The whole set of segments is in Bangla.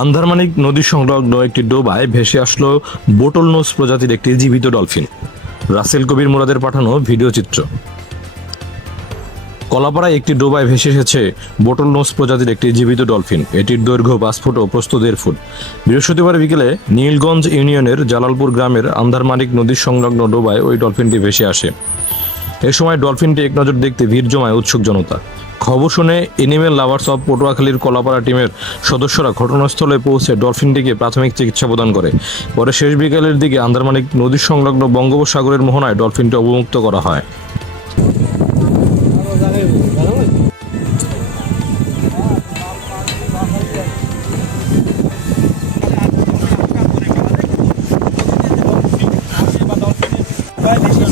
আন্ধারমানিক নদী সংলগ্ন একটি ডোবায় ভেসে আসলো বোটল নোস প্রজাতির একটি জীবিত ডলফিন। রাসেল কবির মুরাদের পাঠানো ভিডিও চিত্র। কলাপাড়ায় একটি ডোবায় ভেসে এসেছে বোটল নোস প্রজাতির একটি জীবিত ডলফিন। এটির দৈর্ঘ্য পাঁচ ফুট ও প্রস্থ দেড় ফুট। বৃহস্পতিবার বিকেলে নীলগঞ্জ ইউনিয়নের জালালপুর গ্রামের আন্ধারমানিক নদীর সংলগ্ন ডোবায় ওই ডলফিনটি ভেসে আসে। এ সময় ডলফিনটি এক নজর দেখতে ভিড় জমায় উৎসুক জনতা। খবর শুনে এনিমেল লাভার্স অব পটুয়াখালীর কলাপাড়া টিমের সদস্যরা ঘটনাস্থলে পৌঁছে ডলফিনটিকে প্রাথমিক চিকিৎসা প্রদান করে। পরে শেষ বিকেলের দিকে আন্দারমানিক নদীর সংলগ্ন বঙ্গোপসাগরের মোহনায় ডলফিনটি অবমুক্ত করা হয়। আসলে এই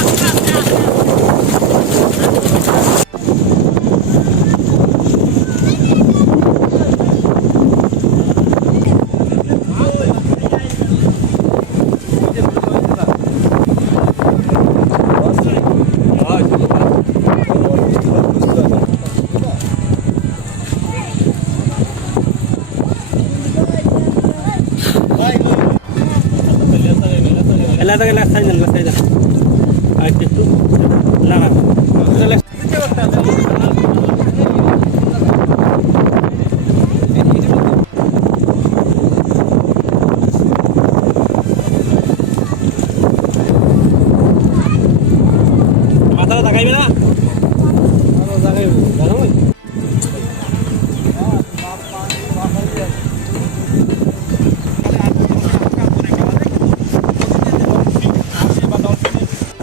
এলাকা এলাকা সাইজ দেন সাইজ আর একটু লাগা মাথাটা